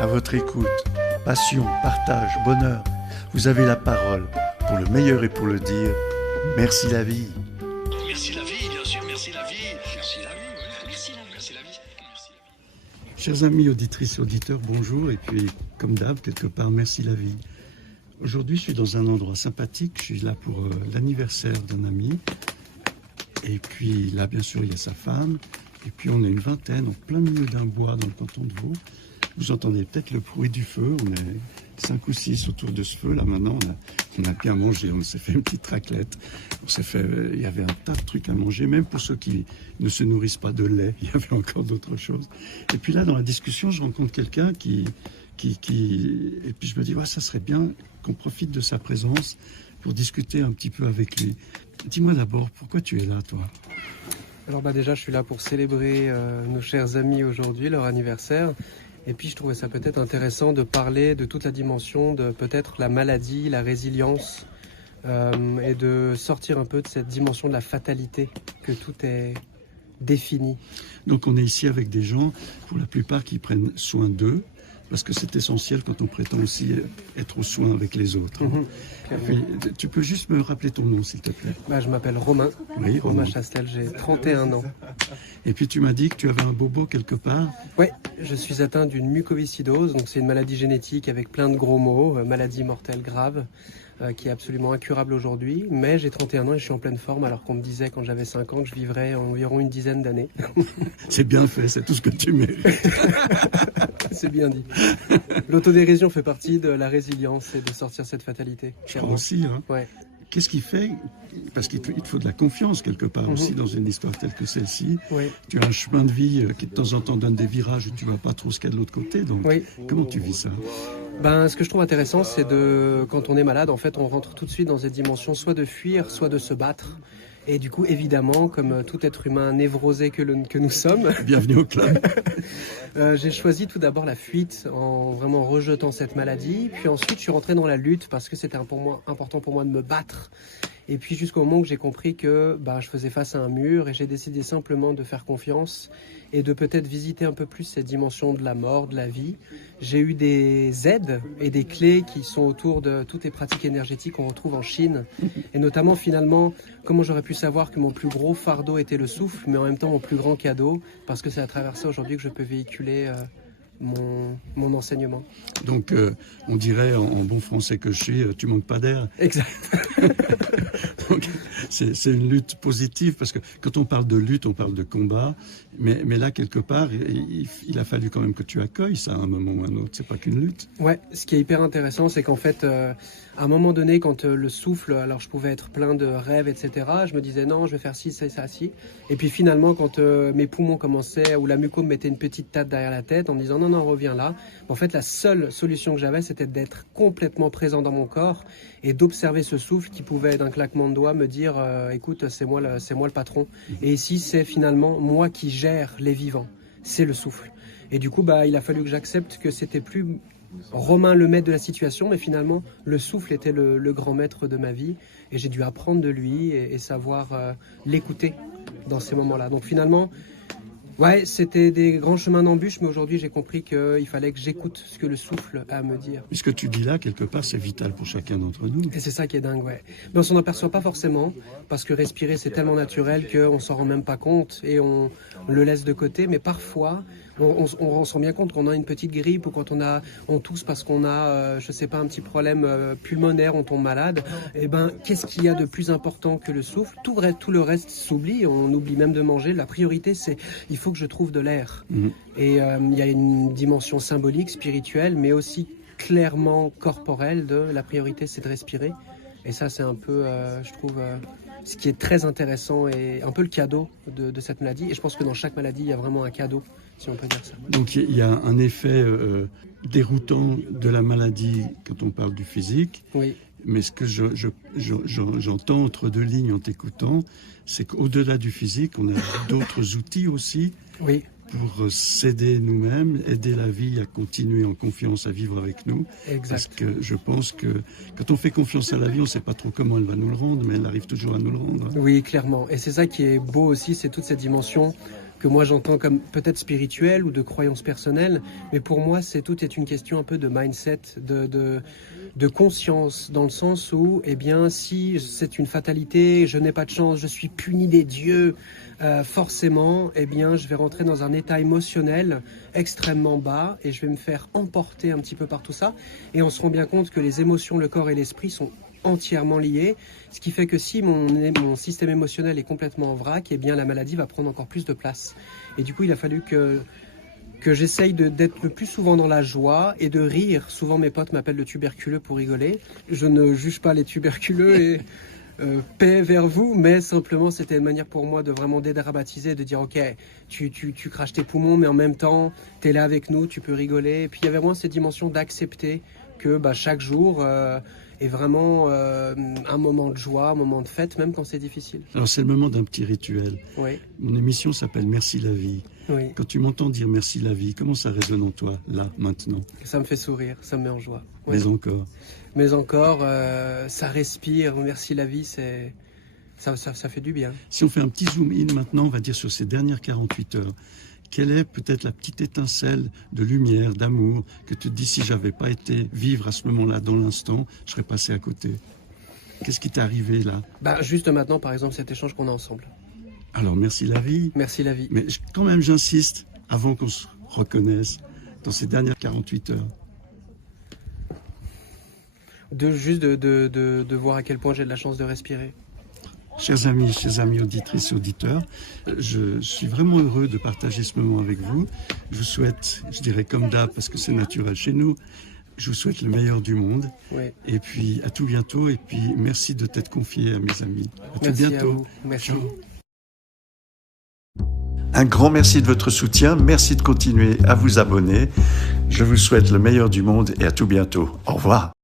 à votre écoute. Passion, partage, bonheur. Vous avez la parole pour le meilleur et pour le dire. Merci la vie. Merci la vie, bien sûr, merci la vie. Merci la vie, oui. Merci la vie. Merci la vie. Merci la vie. Chers amis auditrices et auditeurs, bonjour. Et puis, comme d'hab, quelque part, merci la vie. Aujourd'hui, je suis dans un endroit sympathique. Je suis là pour l'anniversaire d'un ami. Et puis là, bien sûr, il y a sa femme. Et puis, on est une vingtaine, en plein milieu d'un bois dans le canton de Vaud. Vous entendez peut-être le bruit du feu. On est 5 ou 6 autour de ce feu. Là, maintenant, on a bien mangé. On s'est fait une petite raclette. Il y avait un tas de trucs à manger, même pour ceux qui ne se nourrissent pas de lait. Il y avait encore d'autres choses. Et puis là, dans la discussion, je rencontre quelqu'un et puis je me dis, ouais, ça serait bien qu'on profite de sa présence pour discuter un petit peu avec lui. Dis-moi d'abord, pourquoi tu es là, toi ? Alors déjà, je suis là pour célébrer nos chers amis aujourd'hui, leur anniversaire. Et puis, je trouvais ça peut-être intéressant de parler de toute la dimension de peut-être la maladie, la résilience, et de sortir un peu de cette dimension de la fatalité, que tout est défini. Donc, on est ici avec des gens, pour la plupart, qui prennent soin d'eux, parce que c'est essentiel quand on prétend aussi être au soin avec les autres. Puis, tu peux juste me rappeler ton nom, s'il te plaît ? Je m'appelle Romain. Oui, Romain Chastel, j'ai 31 ans. Et puis tu m'as dit que tu avais un bobo quelque part ? Oui, je suis atteint d'une mucoviscidose, donc c'est une maladie génétique avec plein de gros mots, maladie mortelle grave, qui est absolument incurable aujourd'hui. Mais j'ai 31 ans et je suis en pleine forme, alors qu'on me disait quand j'avais 5 ans que je vivrais environ une dizaine d'années. C'est bien fait, c'est tout ce que tu mérites. C'est bien dit. L'autodérision fait partie de la résilience et de sortir cette fatalité. Je crois aussi. Hein. Ouais. Qu'est-ce qui fait ? Parce qu'il te faut de la confiance quelque part aussi dans une histoire telle que celle-ci. Oui. Tu as un chemin de vie qui de temps en temps donne des virages où tu ne vois pas trop ce qu'il y a de l'autre côté. Donc, comment tu vis ça ? Ce que je trouve intéressant, c'est quand on est malade, en fait, on rentre tout de suite dans cette dimension soit de fuir, soit de se battre. Et du coup, évidemment, comme tout être humain névrosé que nous sommes... Bienvenue au club. J'ai choisi tout d'abord la fuite en vraiment rejetant cette maladie. Puis ensuite, je suis rentré dans la lutte parce que c'était important pour moi de me battre. Et puis jusqu'au moment où j'ai compris que je faisais face à un mur et j'ai décidé simplement de faire confiance et de peut-être visiter un peu plus cette dimension de la mort, de la vie. J'ai eu des aides et des clés qui sont autour de toutes les pratiques énergétiques qu'on retrouve en Chine. Et notamment, finalement, comment j'aurais pu savoir que mon plus gros fardeau était le souffle, mais en même temps mon plus grand cadeau, parce que c'est à travers ça aujourd'hui que je peux véhiculer mon enseignement. Donc, on dirait en bon français que je suis, tu manques pas d'air. Exact. Donc, c'est une lutte positive, parce que quand on parle de lutte, on parle de combat, mais là, quelque part, il a fallu quand même que tu accueilles ça à un moment ou à un autre, c'est pas qu'une lutte. Ouais, ce qui est hyper intéressant, c'est qu'en fait, à un moment donné, quand le souffle, alors je pouvais être plein de rêves, etc., je me disais non, je vais faire ci, ça, ça, ci. Et puis finalement, quand mes poumons commençaient, ou la muco me mettait une petite tape derrière la tête en me disant non, reviens là. En fait, la seule solution que j'avais, c'était d'être complètement présent dans mon corps et d'observer ce souffle qui pouvait, d'un claquement de doigts, me dire écoute, c'est moi le patron. Et ici, c'est finalement moi qui gère les vivants. C'est le souffle. Et du coup, il a fallu que j'accepte que c'était plus Romain le maître de la situation, mais finalement, le souffle était le grand maître de ma vie. Et j'ai dû apprendre de lui et savoir l'écouter dans ces moments-là. Donc finalement, c'était des grands chemins d'embûches, mais aujourd'hui, j'ai compris qu'il fallait que j'écoute ce que le souffle a à me dire. Ce que tu dis là, quelque part, c'est vital pour chacun d'entre nous. Et c'est ça qui est dingue, ouais. Mais on s'en aperçoit pas forcément, parce que respirer, c'est tellement naturel qu'on s'en rend même pas compte et on le laisse de côté. Mais parfois, on se rend bien compte qu'on a une petite grippe ou quand on tousse parce qu'on a, un petit problème pulmonaire, on tombe malade. Qu'est-ce qu'il y a de plus important que le souffle ? Tout le reste s'oublie, on oublie même de manger. La priorité, c'est il faut que je trouve de l'air. Et il y a une dimension symbolique, spirituelle, mais aussi clairement corporelle de la priorité, c'est de respirer. Et ça, c'est un peu, je trouve, ce qui est très intéressant et un peu le cadeau de cette maladie. Et je pense que dans chaque maladie, il y a vraiment un cadeau, si on peut dire ça. Donc il y a un effet déroutant de la maladie quand on parle du physique. Oui. Mais ce que j'entends entre deux lignes en t'écoutant, c'est qu'au-delà du physique, on a d'autres outils aussi. Oui. Pour s'aider nous-mêmes, aider la vie à continuer en confiance, à vivre avec nous. Exact. Parce que je pense que quand on fait confiance à la vie, on ne sait pas trop comment elle va nous le rendre, mais elle arrive toujours à nous le rendre. Oui, clairement. Et c'est ça qui est beau aussi, c'est toute cette dimension que moi j'entends comme peut-être spirituel ou de croyance personnelle, mais pour moi tout est une question un peu de mindset, de conscience, dans le sens où, eh bien, si c'est une fatalité, je n'ai pas de chance, je suis puni des dieux, forcément, eh bien, je vais rentrer dans un état émotionnel extrêmement bas et je vais me faire emporter un petit peu par tout ça. Et on se rend bien compte que les émotions, le corps et l'esprit sont entièrement liés, ce qui fait que si mon système émotionnel est complètement en vrac, eh bien la maladie va prendre encore plus de place. Et du coup, il a fallu que j'essaye d'être le plus souvent dans la joie et de rire. Souvent, mes potes m'appellent le tuberculeux pour rigoler. Je ne juge pas les tuberculeux et paix vers vous, mais simplement, c'était une manière pour moi de vraiment dédramatiser, de dire, ok, tu craches tes poumons, mais en même temps, tu es là avec nous, tu peux rigoler. Et puis, il y avait vraiment cette dimension d'accepter que chaque jour est vraiment un moment de joie, un moment de fête, même quand c'est difficile. Alors, c'est le moment d'un petit rituel. Oui. Mon émission s'appelle Merci la vie. Oui. Quand tu m'entends dire merci la vie, comment ça résonne en toi, là, maintenant? Ça me fait sourire, ça me met en joie. Oui. Mais encore ça respire, merci la vie, ça fait du bien. Si on fait un petit zoom in maintenant, on va dire sur ces dernières 48 heures, quelle est peut-être la petite étincelle de lumière, d'amour, que tu te dis, si j'avais pas été vivre à ce moment-là, dans l'instant, je serais passé à côté? Qu'est-ce qui t'est arrivé là? Juste maintenant, par exemple, cet échange qu'on a ensemble. Alors, merci la vie. Merci la vie. Mais quand même, j'insiste, avant qu'on se reconnaisse, dans ces dernières 48 heures. De voir à quel point j'ai de la chance de respirer. Chers amis auditrices et auditeurs, je suis vraiment heureux de partager ce moment avec vous. Je vous souhaite, je dirais comme d'hab, parce que c'est naturel chez nous, je vous souhaite le meilleur du monde. Oui. Et puis, à tout bientôt. Et puis, merci de t'être confié à mes amis. À tout bientôt. À vous. Merci. Ciao. Un grand merci de votre soutien. Merci de continuer à vous abonner. Je vous souhaite le meilleur du monde et à tout bientôt. Au revoir.